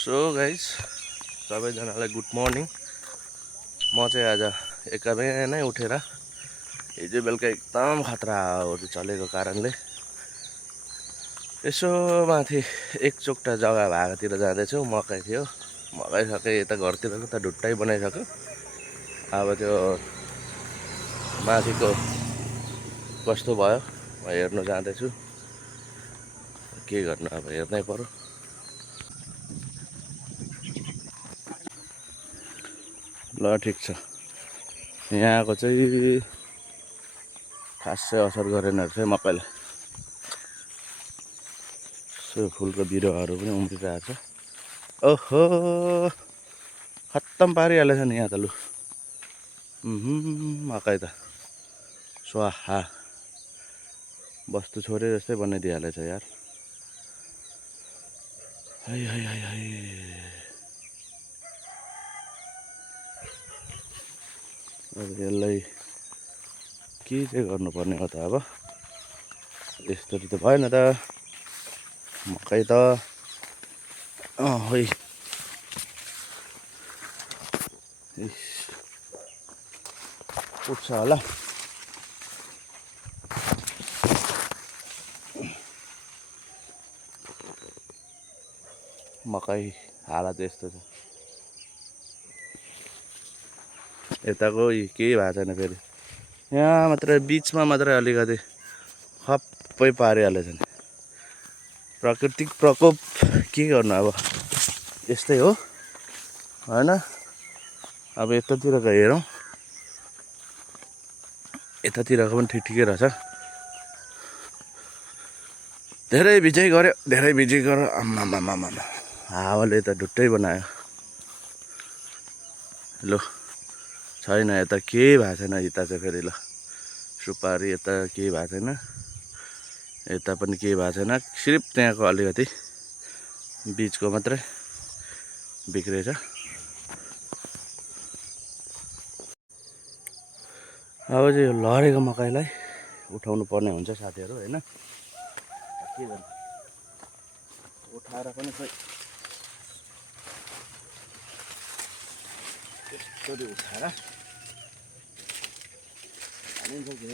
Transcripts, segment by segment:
So guys सबैजनालाई good morning. म चाहिँ आज एकाबिहानै उठेर हिजो बेलुका एकदम खतरा हावाहरू चलेको कारणले यसो माथि एकचोकटा जग्गा भागातिर जाँदैछु। मकै थियो, मकै सकै यता घरतिरको त ढुट्टै बनाइसक्यो। अब त्यो माथिको कस्तो भयो म हेर्नु जाँदैछु। के गर्नु, अब हेर्नै पर्यो। ल ठिक छ, यहाँको चाहिँ खासै असर गरेन रहेछ मकैलाई। सो फुलको बिरुवाहरू पनि उम्रिरहेको छ। ओहो, खत्तम पारिहालेछ नि यहाँ त। लु मकै त स्वाहा, वस्तु छोरे जस्तै बनाइदिइहालेछ यार। है है है है, अब यसलाई के चाहिँ गर्नुपर्ने हो त। अब यस्तरी त भएन त मकै त। है उठ्छ होला। मकै हालत यस्तो छ। यताको केही भएको छैन। फेरि यहाँ मात्रै बिचमा मात्रै अलिकति खप्पै पारिहालेछ नि। प्राकृतिक प्रकोप के गर्नु, अब यस्तै हो होइन। अब यतातिरको हेरौँ, यतातिरको पनि ठिकै रहेछ। धेरै भिजै गऱ्यो, धेरै भिजै गऱ्यो। आम्मामामा, हावाले त ढुट्टै बनायो। लु छैन, यता केही भएको छैन। यता चाहिँ फेरि ल सुपारी यता केही भएको छैन, यता पनि केही भएको छैन। सिर्फ त्यहाँको अलिकति बिचको मात्रै बिग्रेछ। अब चाहिँ यो लडेको मकैलाई उठाउनु पर्ने हुन्छ साथीहरू होइन। के गर्नु, उठाएर पनि खोइ यस्तरी उठाएर हालिन्छ कि।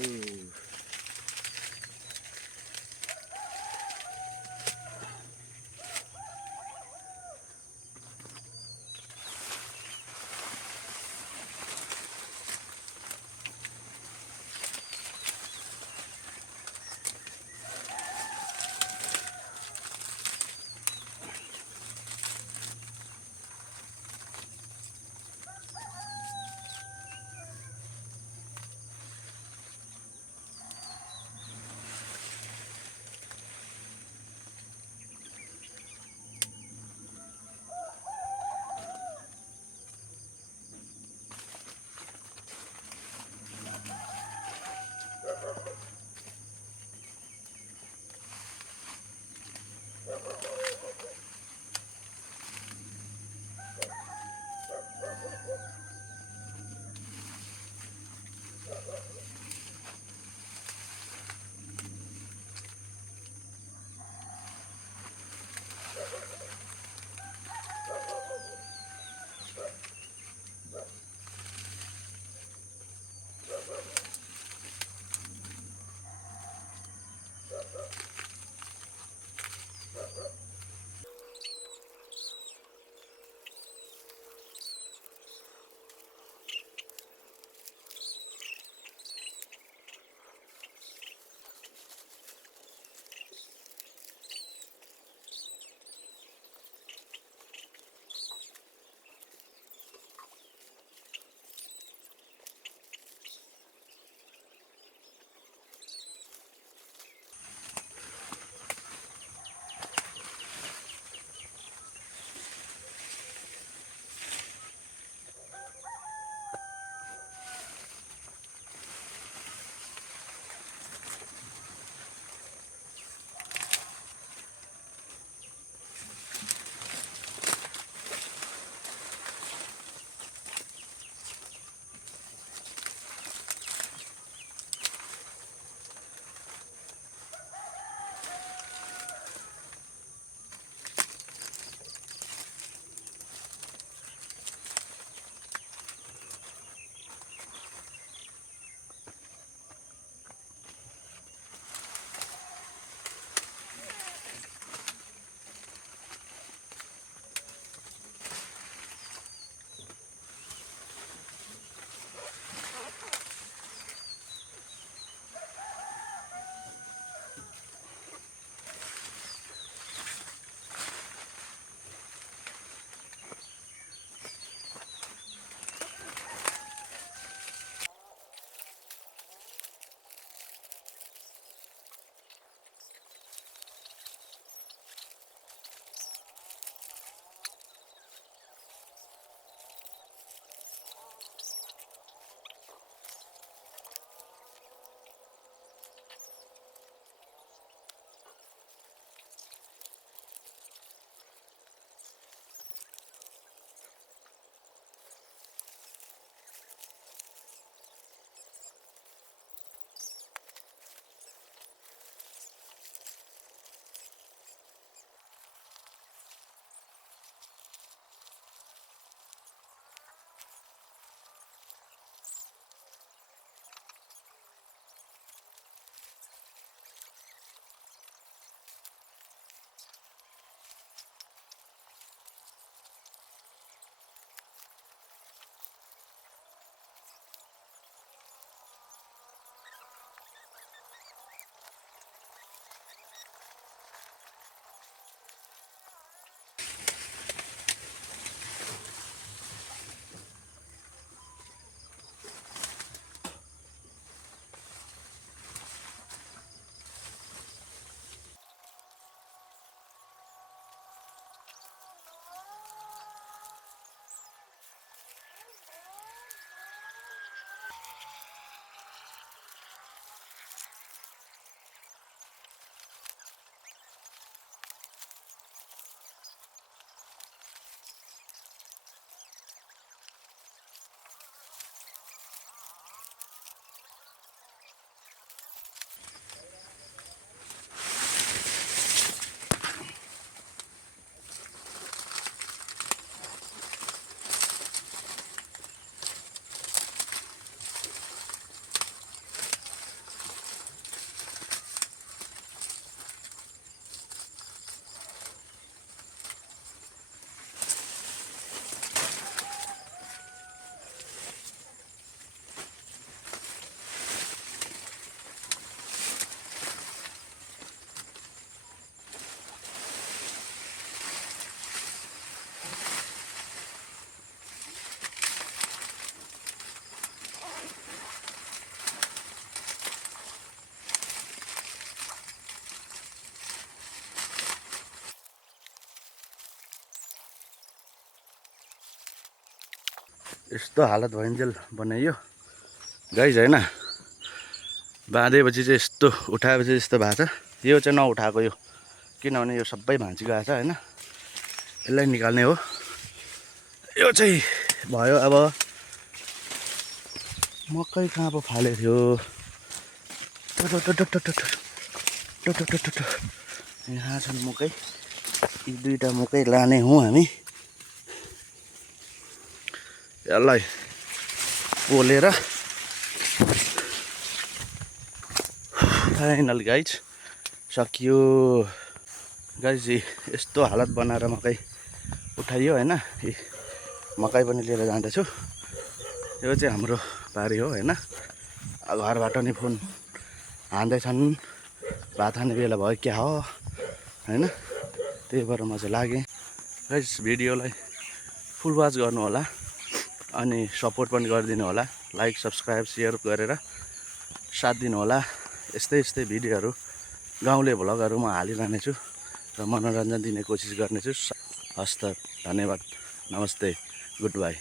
यस्तो हालत भइन्जेल बनाइयो गाइज होइन। बाँधेपछि चाहिँ यस्तो उठाएपछि यस्तो भएको छ। यो चाहिँ नउठाएको यो, किनभने यो सबै भाँची गएको छ होइन। यसलाई निकाल्ने हो। यो चाहिँ भयो। अब मकै कहाँ पो फालेको थियो। यहाँ छन् मकै। यी दुईवटा मकै लाने हौँ हामी। यसलाई पोलेर फाइनल गाइज सकियो। गाइज यस्तो हालत बनाएर मकै उठाइयो होइन। मकै पनि लिएर जाँदैछु। यो चाहिँ हाम्रो बारी हो होइन। घरबाट नि फोन हान्दैछन्, भात खाने बेला भयो क्या हो होइन। त्यही भएर म चाहिँ लागेँ। गाइज भिडियोलाई फुल वाच गर्नु होला अनि सपोर्ट पनि गरिदिनु होला। लाइक सब्सक्राइब सेयर गरेर साथ दिनु होला। यस्तै भिडियोहरू गाउँले भ्लगहरू म हालिरहनेछु र मनोरञ्जन दिने कोसिस गर्नेछु। हस्त धन्यवाद, नमस्ते, गुड बाई।